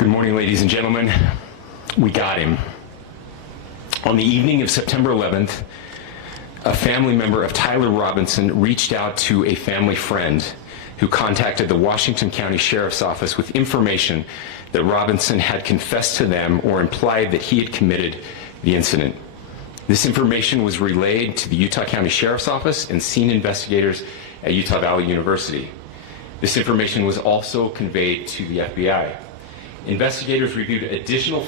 Good morning, ladies and gentlemen. We got him. On the evening of September 11th, a family member of Tyler Robinson reached out to a family friend who contacted the Washington County Sheriff's Office with information that Robinson had confessed to them or implied that he had committed the incident. This information was relayed to the Utah County Sheriff's Office and scene investigators at Utah Valley University. This information was also conveyed to the FBI. Investigators reviewed additional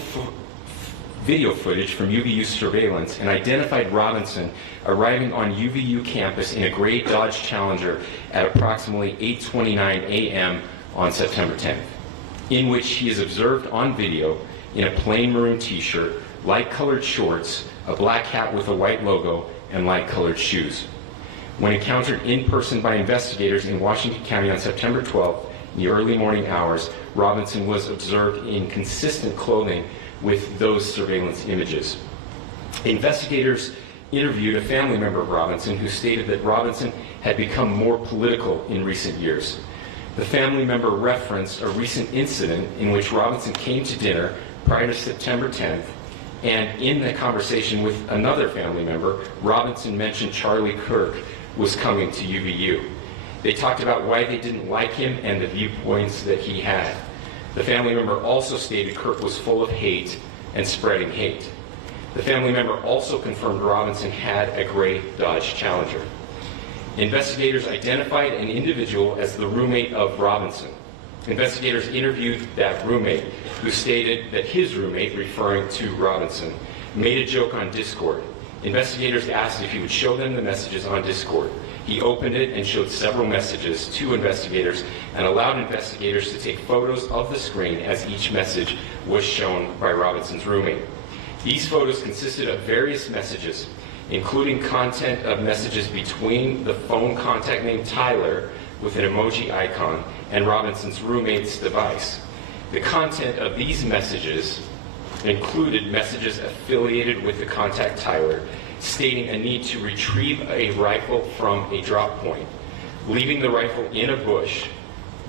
video footage from UVU surveillance and identified Robinson arriving on UVU campus in a gray Dodge Challenger at approximately 8:29 a.m. on September 10th, in which he is observed on video in a plain maroon t-shirt, light-colored shorts, a black hat with a white logo, and light-colored shoes. When encountered in person by investigators in Washington County on September 12th, in the early morning hours, Robinson was observed in consistent clothing with those surveillance images. Investigators interviewed a family member of Robinson who stated that Robinson had become more political in recent years. The family member referenced a recent incident in which Robinson came to dinner prior to September 10th, and in the conversation with another family member, Robinson mentioned Charlie Kirk was coming to UVU. They talked about why they didn't like him and the viewpoints that he had. The family member also stated Kirk was full of hate and spreading hate. The family member also confirmed Robinson had a gray Dodge Challenger. Investigators identified an individual as the roommate of Robinson. Investigators interviewed that roommate, who stated that his roommate, referring to Robinson, made a joke on Discord. Investigators asked if he would show them the messages on Discord. He opened it and showed several messages to investigators and allowed investigators to take photos of the screen as each message was shown by Robinson's roommate. These photos consisted of various messages, including content of messages between the phone contact named Tyler with an emoji icon and Robinson's roommate's device. The content of these messages included messages affiliated with the contact Tyler, stating a need to retrieve a rifle from a drop point, leaving the rifle in a bush,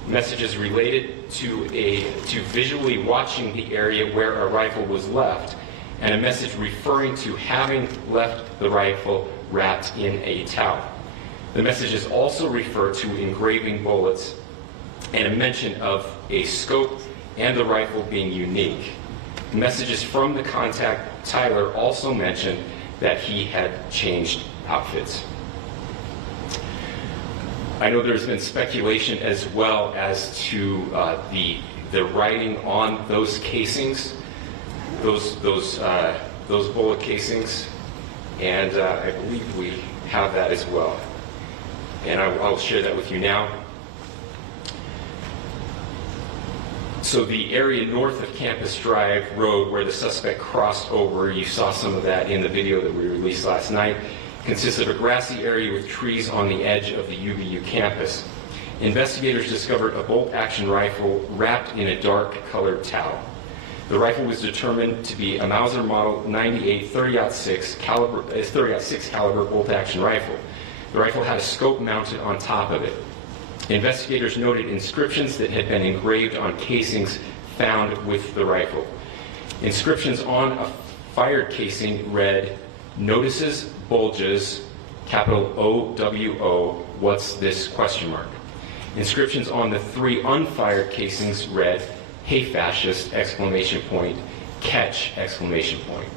messages related to visually watching the area where a rifle was left, and a message referring to having left the rifle wrapped in a towel. The messages also refer to engraving bullets and a mention of a scope and the rifle being unique. Messages from the contact Tyler also mentioned that he had changed outfits. I know there's been speculation as well as to the writing on those casings, those bullet casings, and I believe we have that as well. And I'll share that with you now. So the area north of Campus Drive Road where the suspect crossed over, you saw some of that in the video that we released last night, consists of a grassy area with trees on the edge of the UVU campus. Investigators discovered a bolt-action rifle wrapped in a dark-colored towel. The rifle was determined to be a Mauser Model 98 30-06 caliber bolt-action rifle. The rifle had a scope mounted on top of it. Investigators noted inscriptions that had been engraved on casings found with the rifle. Inscriptions on a fired casing read, "Notices, bulges, capital O-W-O, what's this, question mark." Inscriptions on the three unfired casings read, "Hey fascist, exclamation point, catch, exclamation point."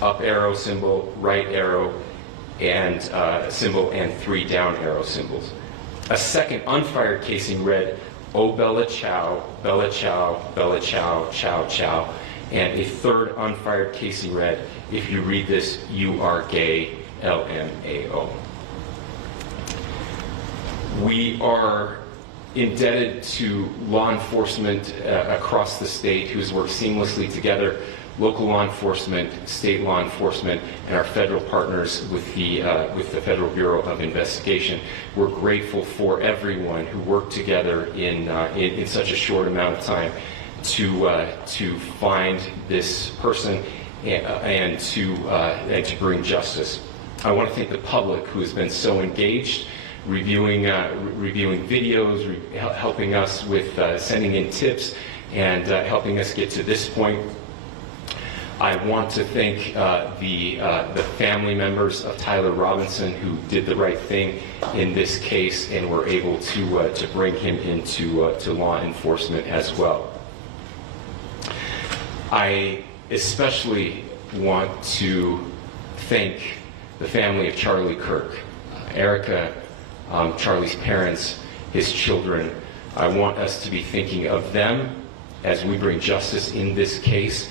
Up arrow symbol, right arrow, and symbol, and three down arrow symbols. A second unfired casing read, "Oh Bella Chow, Bella Chow, Bella Chow, Chow Chow," and a third unfired casing read, "If you read this, you are gay, LMAO." We are indebted to law enforcement across the state who has worked seamlessly together, local law enforcement, state law enforcement, and our federal partners with the Federal Bureau of Investigation. We're grateful for everyone who worked together in such a short amount of time to find this person and to bring justice. I want to thank the public who has been so engaged, reviewing videos, helping us with sending in tips, and helping us get to this point. I want to thank the family members of Tyler Robinson who did the right thing in this case and were able to bring him into to law enforcement as well. I especially want to thank the family of Charlie Kirk, Erica, Charlie's parents, his children. I want us to be thinking of them as we bring justice in this case.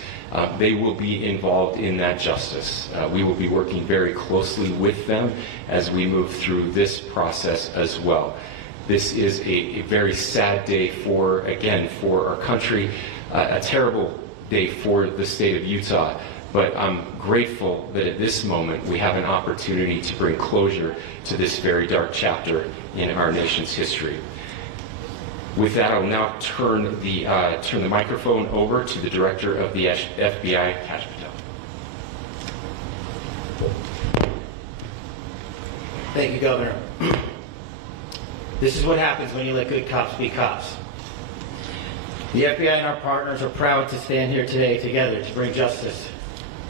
They will be involved in that justice. We will be working very closely with them as we move through this process as well. This is a very sad day for our country, a terrible day for the state of Utah, but I'm grateful that at this moment we have an opportunity to bring closure to this very dark chapter in our nation's history. With that, I'll now turn the microphone over to the Director of the FBI, Kash Patel. Thank you, Governor. This is what happens when you let good cops be cops. The FBI and our partners are proud to stand here today together to bring justice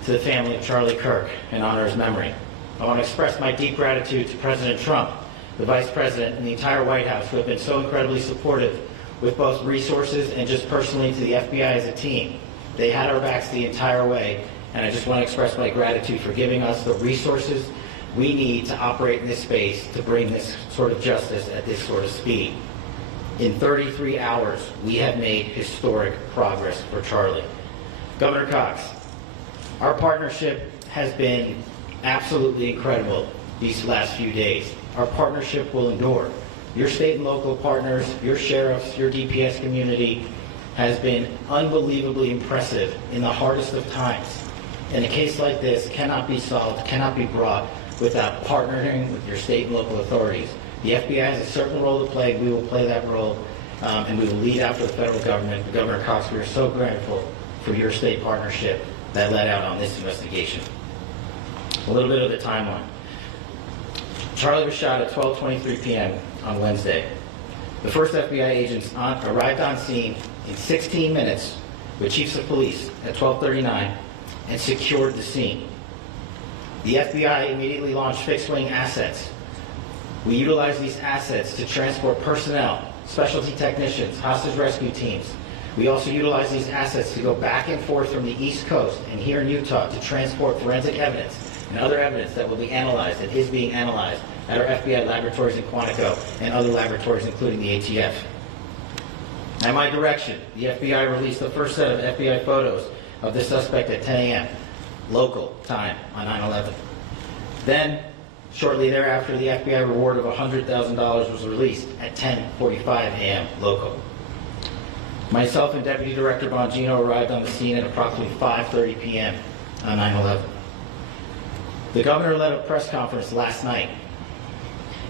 to the family of Charlie Kirk and honor his memory. I want to express my deep gratitude to President Trump, the Vice President, and the entire White House who have been so incredibly supportive with both resources and just personally to the FBI as a team. They had our backs the entire way, and I just want to express my gratitude for giving us the resources we need to operate in this space to bring this sort of justice at this sort of speed. In 33 hours, we have made historic progress for Charlie. Governor Cox, our partnership has been absolutely incredible these last few days. Our partnership will endure. Your state and local partners, your sheriffs, your DPS community has been unbelievably impressive in the hardest of times. And a case like this cannot be solved, cannot be brought without partnering with your state and local authorities. The FBI has a certain role to play. We will play that role, and we will lead after the federal government. Governor Cox, we are so grateful for your state partnership that led out on this investigation. A little bit of the timeline. Charlie was shot at 12:23 p.m. on Wednesday. The first FBI agents arrived on scene in 16 minutes with chiefs of police at 12:39 and secured the scene. The FBI immediately launched fixed-wing assets. We utilized these assets to transport personnel, specialty technicians, hostage rescue teams. We also utilized these assets to go back and forth from the East Coast and here in Utah to transport forensic evidence and other evidence that will be analyzed and is being analyzed at our FBI laboratories in Quantico and other laboratories, including the ATF. At my direction, the FBI released the first set of FBI photos of the suspect at 10 a.m. local time on 9/11. Then, shortly thereafter, the FBI reward of $100,000 was released at 10:45 a.m. local. Myself and Deputy Director Bongino arrived on the scene at approximately 5:30 p.m. on 9/11. The governor led a press conference last night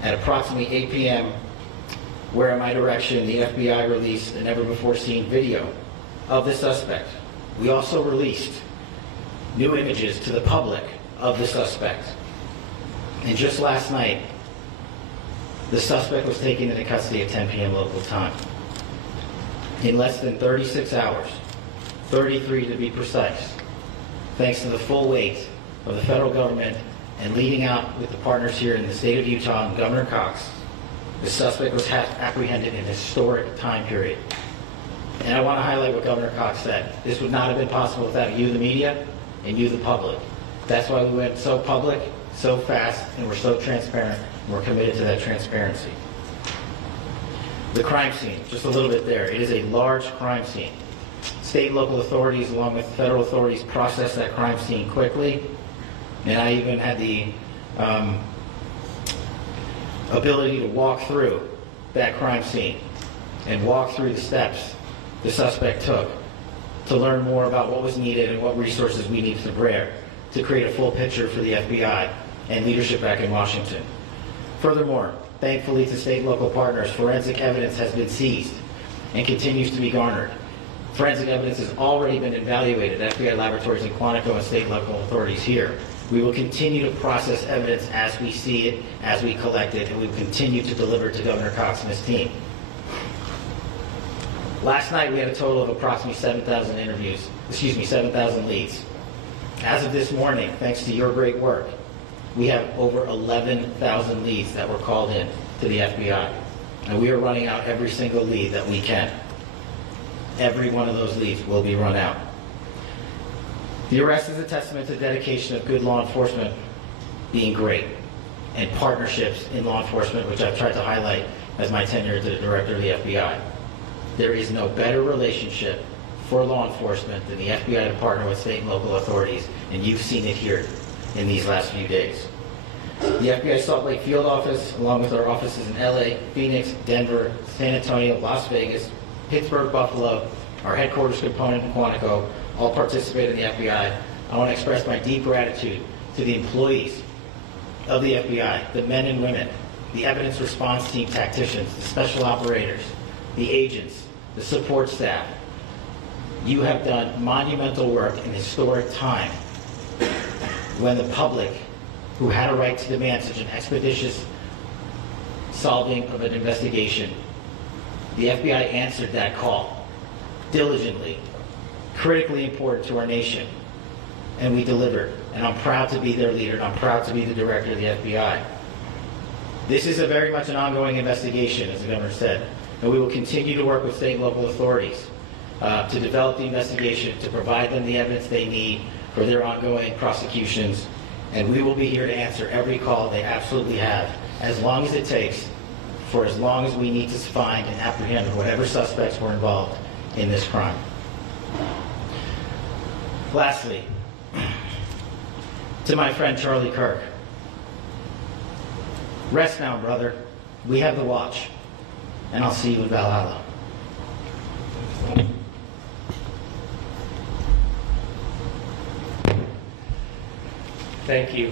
at approximately 8 p.m., where at my direction, the FBI released a never-before-seen video of the suspect. We also released new images to the public of the suspect. And just last night, the suspect was taken into custody at 10 p.m. local time. In less than 36 hours, 33 to be precise, thanks to the full weight of the federal government and leading out with the partners here in the state of Utah and Governor Cox, the suspect was apprehended in a historic time period. And I want to highlight what Governor Cox said. This would not have been possible without you, the media, and you, the public. That's why we went so public, so fast, and we're so transparent, and we're committed to that transparency. The crime scene, just a little bit there. It is a large crime scene. State and local authorities, along with federal authorities, processed that crime scene quickly, and I even had the ability to walk through that crime scene and walk through the steps the suspect took to learn more about what was needed and what resources we needed to bear to create a full picture for the FBI and leadership back in Washington. Furthermore, thankfully to state and local partners, forensic evidence has been seized and continues to be garnered. Forensic evidence has already been evaluated at FBI laboratories in Quantico and state and local authorities here. We will continue to process evidence as we see it, as we collect it, and we will continue to deliver to Governor Cox and his team. Last night we had a total of approximately 7,000 7,000 leads. As of this morning, thanks to your great work, we have over 11,000 leads that were called in to the FBI. And we are running out every single lead that we can. Every one of those leads will be run out. The arrest is a testament to the dedication of good law enforcement being great, and partnerships in law enforcement, which I've tried to highlight as my tenure as the director of the FBI. There is no better relationship for law enforcement than the FBI to partner with state and local authorities, and you've seen it here in these last few days. The FBI Salt Lake field office, along with our offices in LA, Phoenix, Denver, San Antonio, Las Vegas, Pittsburgh, Buffalo, our headquarters component in Quantico, all participate in the FBI. I want to express my deep gratitude to the employees of the FBI, the men and women, the evidence response team tacticians, the special operators, the agents, the support staff. You have done monumental work in historic time when the public, who had a right to demand such an expeditious solving of an investigation, the FBI answered that call diligently, critically important to our nation, and we delivered. And I'm proud to be their leader, and I'm proud to be the director of the FBI. This is very much an investigation, as the governor said, and we will continue to work with state and local authorities to develop the investigation, to provide them the evidence they need for their ongoing prosecutions, and we will be here to answer every call they absolutely have, as long as it takes, for as long as we need to find and apprehend whatever suspects were involved in this crime. Lastly, to my friend Charlie Kirk, rest now, brother. We have the watch, and I'll see you in Valhalla. Thank you,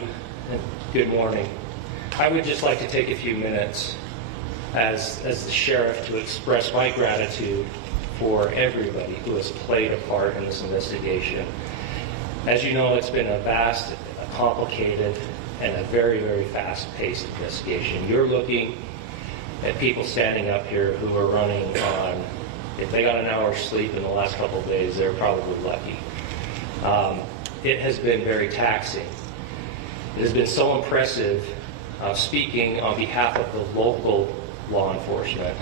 and good morning. I would just like to take a few minutes as the sheriff to express my gratitude for everybody who has played a part in this investigation. As you know, it's been a vast, complicated, and a very, very fast-paced investigation. You're looking at people standing up here who are running on, if they got an hour's sleep in the last couple of days, they're probably lucky. It has been very taxing. It has been so impressive, speaking on behalf of the local law enforcement,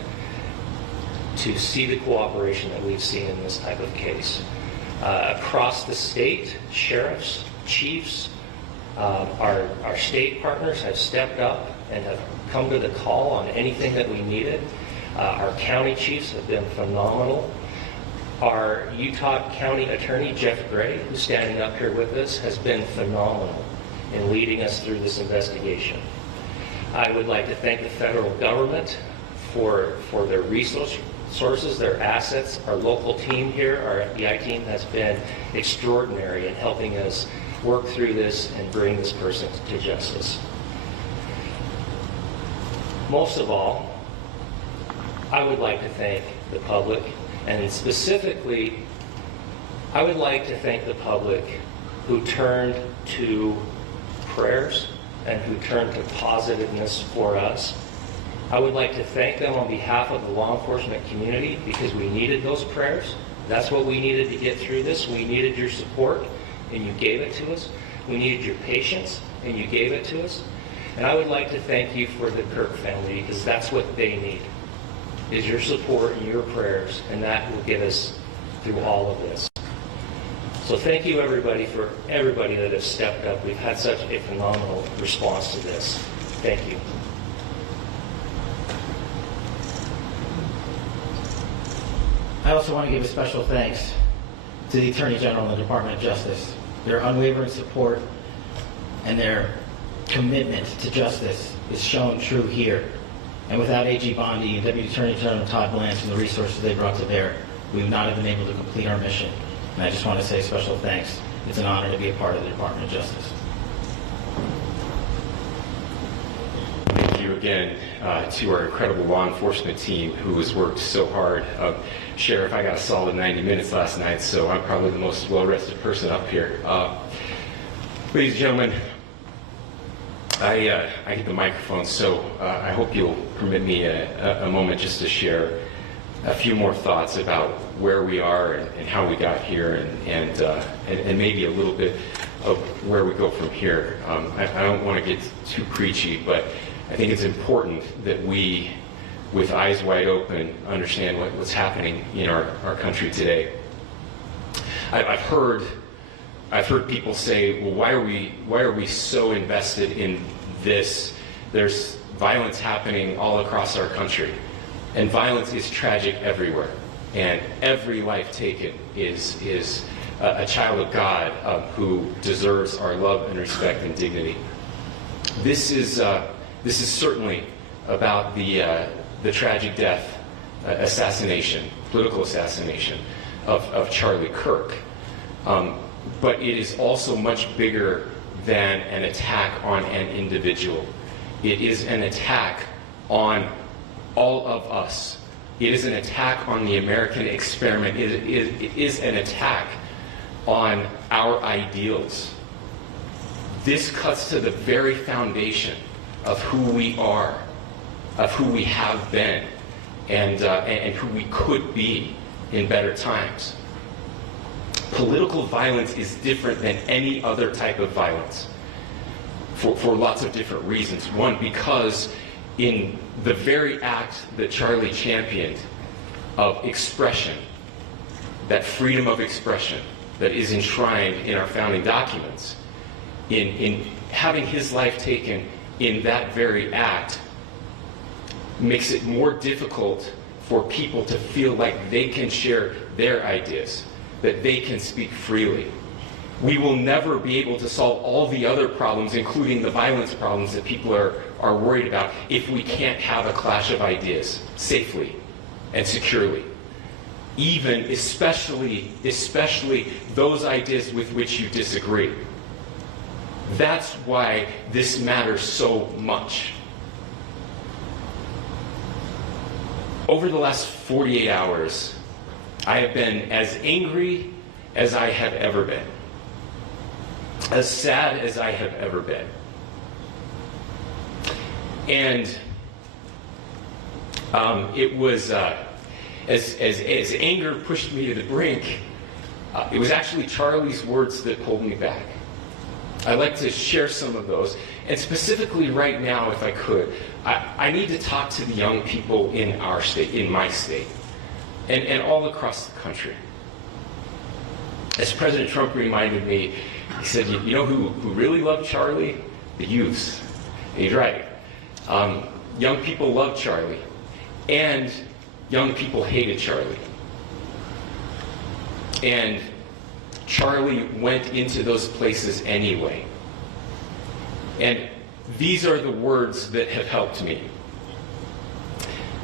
to see the cooperation that we've seen in this type of case. Across the state, sheriffs, chiefs, our state partners have stepped up and have come to the call on anything that we needed. Our county chiefs have been phenomenal. Our Utah County Attorney, Jeff Gray, who's standing up here with us, has been phenomenal in leading us through this investigation. I would like to thank the federal government for their resources, their assets. Our local team here, our FBI team, has been extraordinary in helping us work through this and bring this person to justice. Most of all, I would like to thank the public, and specifically, I would like to thank the public who turned to prayers and who turned to positiveness for us. I would like to thank them on behalf of the law enforcement community, because we needed those prayers. That's what we needed to get through this. We needed your support, and you gave it to us. We needed your patience, and you gave it to us. And I would like to thank you for the Kirk family, because that's what they need, is your support and your prayers, and that will get us through all of this. So thank you, everybody, for everybody that has stepped up. We've had such a phenomenal response to this. Thank you. I also want to give a special thanks to the Attorney General and the Department of Justice. Their unwavering support and their commitment to justice is shown true here. And without AG Bondi and Deputy Attorney General Todd Blanche and the resources they brought to bear, we would not have been able to complete our mission. And I just want to say special thanks. It's an honor to be a part of the Department of Justice. Thank you again to our incredible law enforcement team who has worked so hard. Sheriff, I got a solid 90 minutes last night, so I'm probably the most well-rested person up here. Ladies and gentlemen, I get the microphone, so I hope you'll permit me a moment just to share a few more thoughts about where we are and how we got here, and maybe a little bit of where we go from here. I don't want to get too preachy, but I think it's important that we, with eyes wide open, understand what's happening in our country today. I've heard people say, well, why are we so invested in this? There's violence happening all across our country, and violence is tragic everywhere, and every life taken is a child of God who deserves our love and respect and dignity. This is certainly about the tragic death, political assassination of Charlie Kirk. But it is also much bigger than an attack on an individual. It is an attack on all of us. It is an attack on the American experiment. It is an attack on our ideals. This cuts to the very foundation of who we are, of who we have been, and who we could be in better times. Political violence is different than any other type of violence for lots of different reasons. One, because in the very act that Charlie championed of expression, that freedom of expression that is enshrined in our founding documents, in having his life taken in that very act, makes it more difficult for people to feel like they can share their ideas, that they can speak freely. We will never be able to solve all the other problems, including the violence problems that people are worried about, if we can't have a clash of ideas safely and securely. Even, especially those ideas with which you disagree. That's why this matters so much. Over the last 48 hours, I have been as angry as I have ever been, as sad as I have ever been. And it was, as anger pushed me to the brink, it was actually Charlie's words that pulled me back. I'd like to share some of those. And specifically right now, if I could, I need to talk to the young people in our state, in my state, and all across the country. As President Trump reminded me, he said, you know who really loved Charlie? The youths. And he's right. Young people loved Charlie, and young people hated Charlie. And Charlie went into those places anyway. And these are the words that have helped me.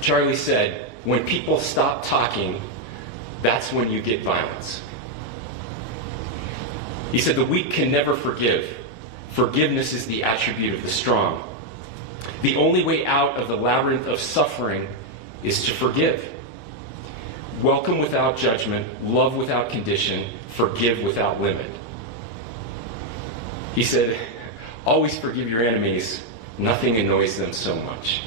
Charlie said, when people stop talking, that's when you get violence. He said, the weak can never forgive. Forgiveness is the attribute of the strong. The only way out of the labyrinth of suffering is to forgive. Welcome without judgment, love without condition, forgive without limit. He said, always forgive your enemies. Nothing annoys them so much.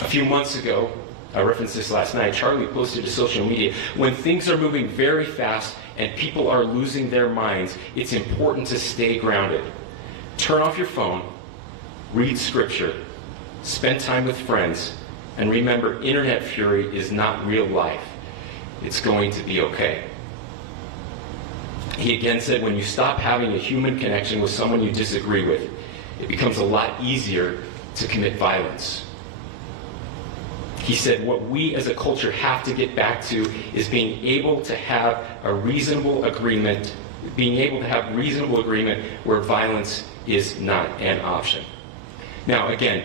A few months ago, I referenced this last night, Charlie posted to social media, when things are moving very fast and people are losing their minds, it's important to stay grounded. Turn off your phone, read scripture, spend time with friends, and remember, internet fury is not real life. It's going to be okay. He again said, when you stop having a human connection with someone you disagree with, it becomes a lot easier to commit violence. He said, what we as a culture have to get back to is being able to have a reasonable agreement, where violence is not an option. Now, again,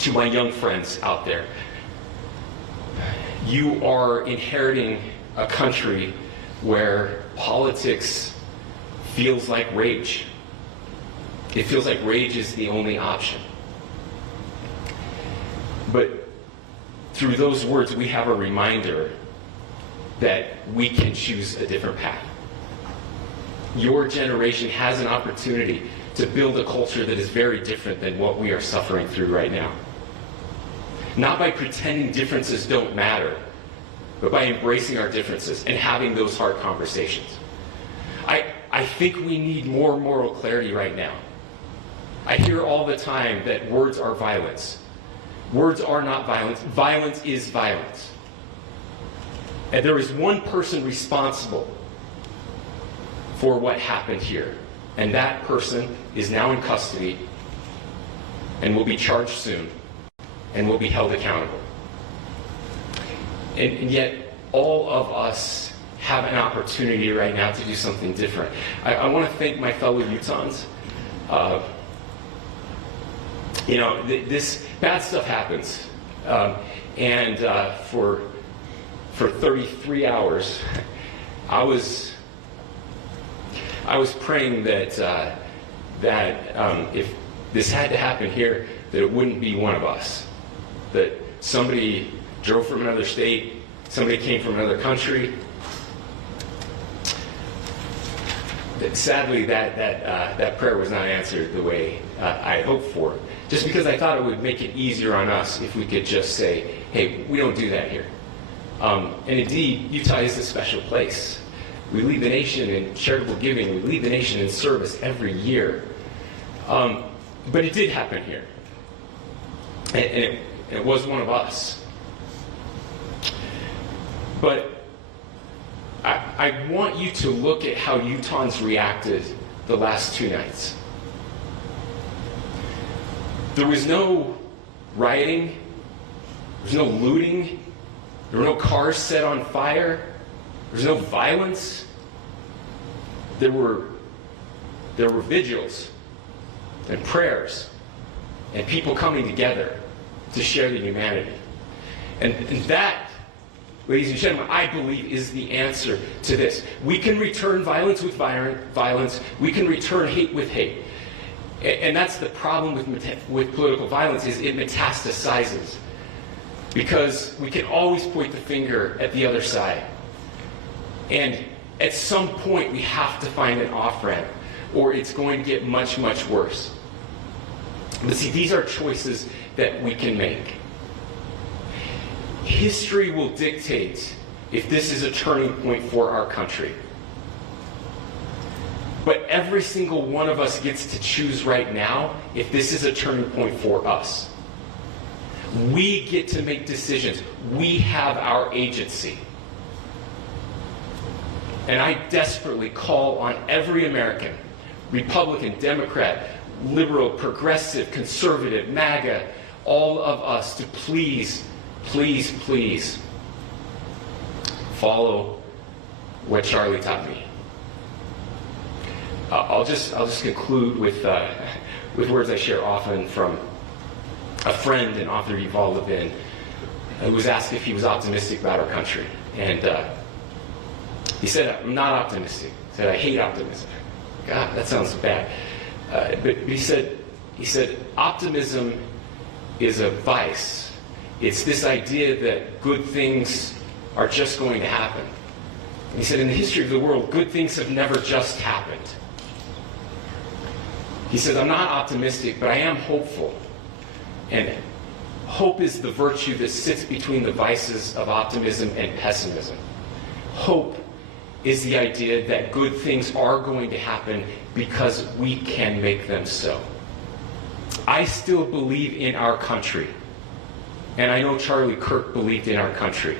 to my young friends out there, you are inheriting a country where politics feels like rage. It feels like rage is the only option. But through those words, we have a reminder that we can choose a different path. Your generation has an opportunity to build a culture that is very different than what we are suffering through right now. not by pretending differences don't matter, but by embracing our differences and having those hard conversations. I think we need more moral clarity right now. I hear all the time that words are violence. Words are not violence. Violence is violence. And there is one person responsible for what happened here. And that person is now in custody and will be charged soon and will be held accountable. And yet, all of us have an opportunity right now to do something different. I want to thank my fellow Utahns. This bad stuff happens. For 33 hours, I was praying that if this had to happen here, that it wouldn't be one of us. That somebody drove from another state, somebody came from another country. Sadly, that prayer was not answered the way I hoped for. Just because I thought it would make it easier on us if we could just say, hey, we don't do that here. And indeed, Utah is a special place. We lead the nation in charitable giving. We lead the nation in service every year. But it did happen here. And it was one of us. But I want you to look at how Utahns reacted the last 2 nights. There was no rioting. There was no looting. There were no cars set on fire. There was no violence. There were vigils and prayers and people coming together to share the humanity. And that, ladies and gentlemen, I believe is the answer to this. We can return violence with violence. We can return hate with hate. And that's the problem with political violence, is it metastasizes. Because we can always point the finger at the other side. And at some point, we have to find an off-ramp, or it's going to get much, much worse. But see, these are choices that we can make. History will dictate if this is a turning point for our country. But every single one of us gets to choose right now if this is a turning point for us. We get to make decisions. We have our agency. And I desperately call on every American, Republican, Democrat, liberal, progressive, conservative, MAGA, all of us to please, please, please follow what Charlie taught me. I'll just conclude with words I share often from a friend and author, Yuval Levin, who was asked if he was optimistic about our country. And he said, I'm not optimistic. He said, I hate optimism. God, that sounds bad. But he said, optimism is a vice. It's this idea that good things are just going to happen. And he said, in the history of the world, good things have never just happened. He says, I'm not optimistic, but I am hopeful. And hope is the virtue that sits between the vices of optimism and pessimism. Hope is the idea that good things are going to happen because we can make them so. I still believe in our country. And I know Charlie Kirk believed in our country.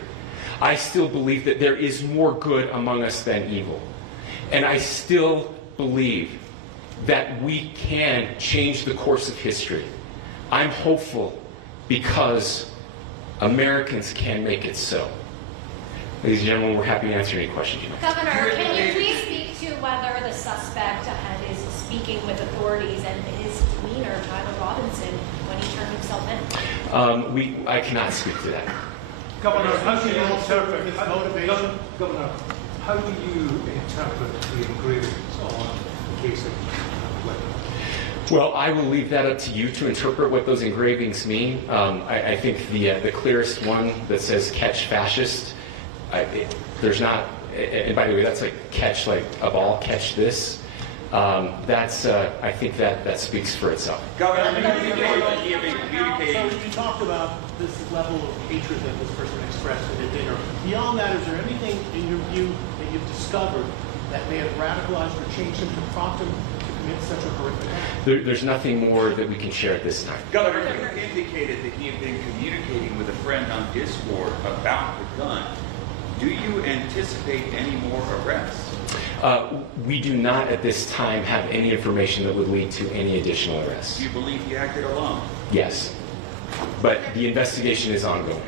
I still believe that there is more good among us than evil. And I still believe that we can change the course of history. I'm hopeful because Americans can make it so. Ladies and gentlemen, we're happy to answer any questions you have. Governor, can you please speak to whether the suspect is speaking with authorities and his demeanor, Tyler Robinson, when he turned himself in? I cannot speak to that. Governor, how do you interpret his motivation? Governor, how do you interpret the engravings on the case of Well, I will leave that up to you to interpret what those engravings mean. I think the clearest one that says "catch fascist," there's not, and by the way, that's like catch like a ball, catch this. I think that speaks for itself. Governor, he had been communicating. So you talked about this level of hatred that this person expressed at a dinner. Beyond that, is there anything in your view that you've discovered that may have radicalized or changed him to prompt him to commit such a horrific act? There's nothing more that we can share at this time. Governor, you indicated that he had been communicating with a friend on Discord about the gun. Do you anticipate any more arrests? We do not at this time have any information that would lead to any additional arrests. Do you believe he acted alone? Yes, but the investigation is ongoing.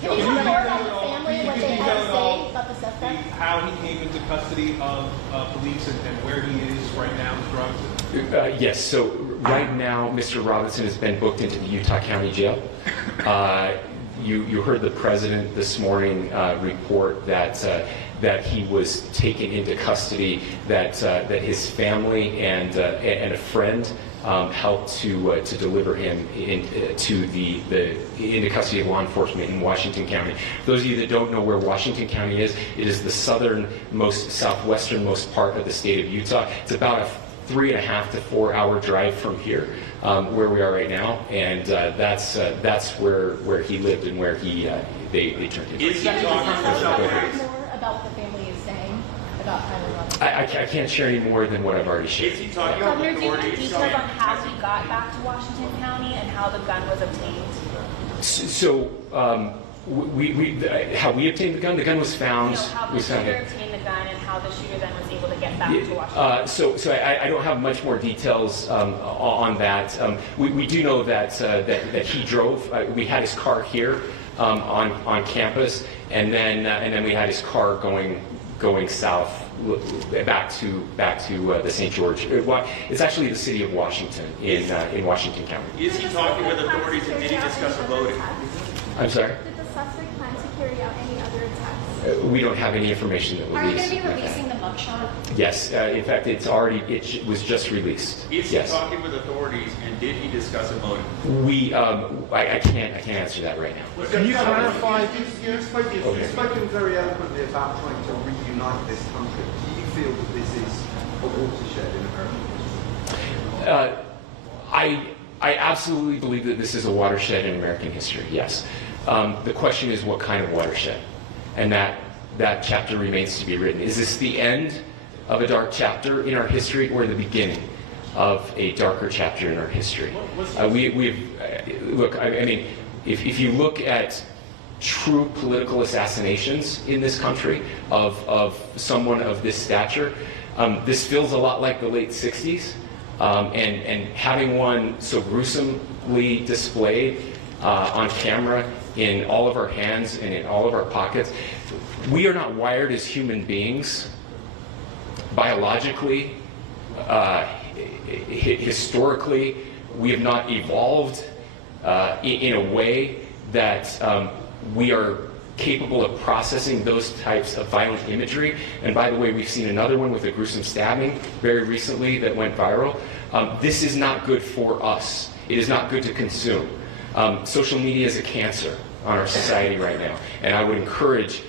Can you talk more about the family, what they had to say about the suspect? How he came into custody of police and where he is right now with drugs? Yes, so right now, Mr. Robinson has been booked into the Utah County Jail. You heard the president this morning report that he was taken into custody, that his family and a friend helped to deliver him into custody of law enforcement in Washington County. Those of you that don't know where Washington County is, it is the southwesternmost part of the state of Utah. It's about a 3.5 to 4 hour drive from here, where we are right now, and that's where he lived and where they turned him. Is he talking More about what the family is saying about Tyler Robinson? I can't share any more than what I've already shared. Is he talking about Governor, do you have authorities? details on how he got back to Washington County and how the gun was obtained? So, how we obtained the gun? The gun was found. How the shooter obtained the gun and how the shooter then was able to get back to Washington. So I don't have much more details on that. We do know that he drove. We had his car here on campus, and then we had his car going south back to the St. George. It's actually the city of Washington in Washington County. Is he talking with authorities and did he discuss a voting? I'm sorry? Did the suspect plan to carry out any other attacks? We don't have any information that Are you released. going to be releasing the mugshot? Yes. In fact, it was just released. Is he Yes. talking with authorities and did he discuss a motive? I can't answer that right now. Can you clarify? You've spoken very eloquently about trying to reunite this country. Do you feel that this is a watershed in American history? I absolutely believe that this is a watershed in American history, yes. The question is what kind of watershed? And that chapter remains to be written. Is this the end of a dark chapter in our history or the beginning of a darker chapter in our history? Look, I mean, if you look at true political assassinations in this country of someone of this stature, this feels a lot like the late 60s. And having one so gruesomely displayed on camera in all of our hands and in all of our pockets, we are not wired as human beings, biologically, historically. We have not evolved in a way that we are capable of processing those types of violent imagery. And by the way, we've seen another one with a gruesome stabbing very recently that went viral. This is not good for us. It is not good to consume. Social media is a cancer on our society right now. And I would encourage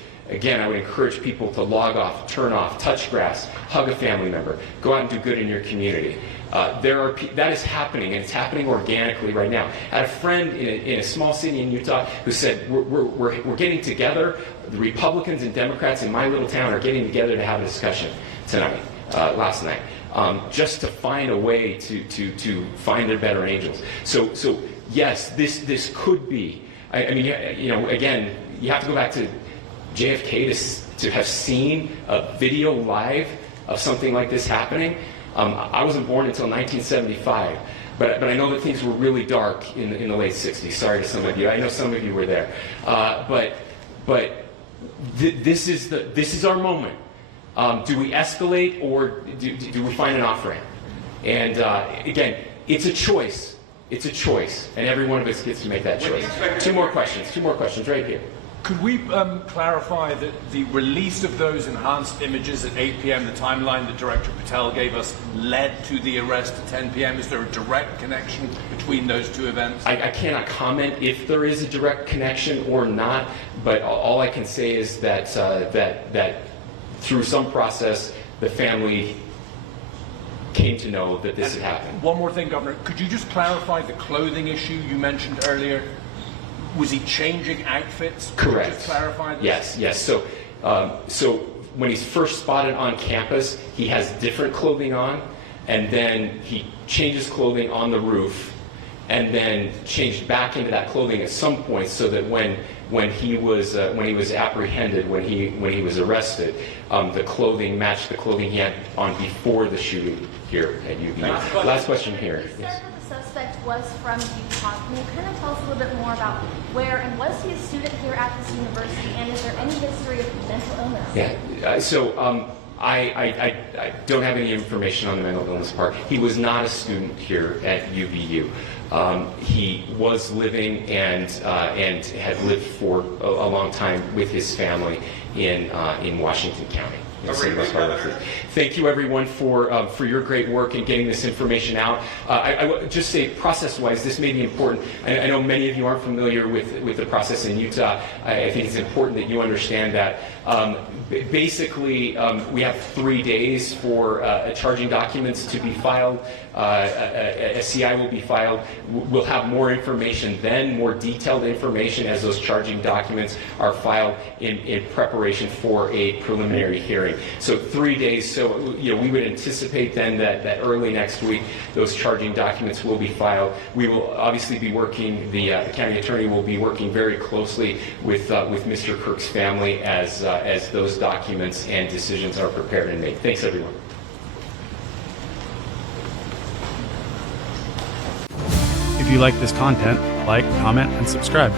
people to log off, turn off, touch grass, hug a family member, go out and do good in your community. That is happening, and it's happening organically right now. I had a friend in a small city in Utah who said, we're getting together, the Republicans and Democrats in my little town are getting together to have a discussion tonight, last night, just to find a way to find their better angels. So yes, this could be, I mean, again, you have to go back to JFK to have seen a video live of something like this happening. I wasn't born until 1975, but I know that things were really dark in the late 60s. Sorry to some of you. I know some of you were there. But this is our moment. Do we escalate or do we find an off-ramp? And again, it's a choice. It's a choice, and every one of us gets to make that choice. Two more questions right here. Could we clarify that the release of those enhanced images at 8 p.m., the timeline that Director Patel gave us, led to the arrest at 10 p.m.? Is there a direct connection between those two events? I cannot comment if there is a direct connection or not, but all I can say is that through some process, the family came to know that this had happened. One more thing, Governor. Could you just clarify the clothing issue you mentioned earlier? Was he changing outfits? Could Correct. you just clarify this? Yes. So when he's first spotted on campus, he has different clothing on, and then he changes clothing on the roof, and then changed back into that clothing at some point, so that when he was apprehended, when he was arrested, the clothing matched the clothing he had on before the shooting here at UVU. Last question here. You said that the suspect was from Utah. Can you kind of tell us a little bit more about where, and was he a student here at this university, and is there any history of mental illness? Yeah. I don't have any information on the mental illness part. He was not a student here at UVU. He was living and had lived for a long time with his family in Washington County. Thank you, everyone, for your great work in getting this information out. I will just say, process-wise, this may be important. I know many of you aren't familiar with the process in Utah. I think it's important that you understand that. Basically, we have 3 days for charging documents to be filed. A CI will be filed. We'll have more information then, more detailed information as those charging documents are filed in preparation for a preliminary hearing. So 3 days. So we would anticipate then that early next week those charging documents will be filed. We will obviously be working. The county attorney will be working very closely with Mr. Kirk's family as those documents and decisions are prepared and made. Thanks, everyone. If you like this content, like, comment, and subscribe.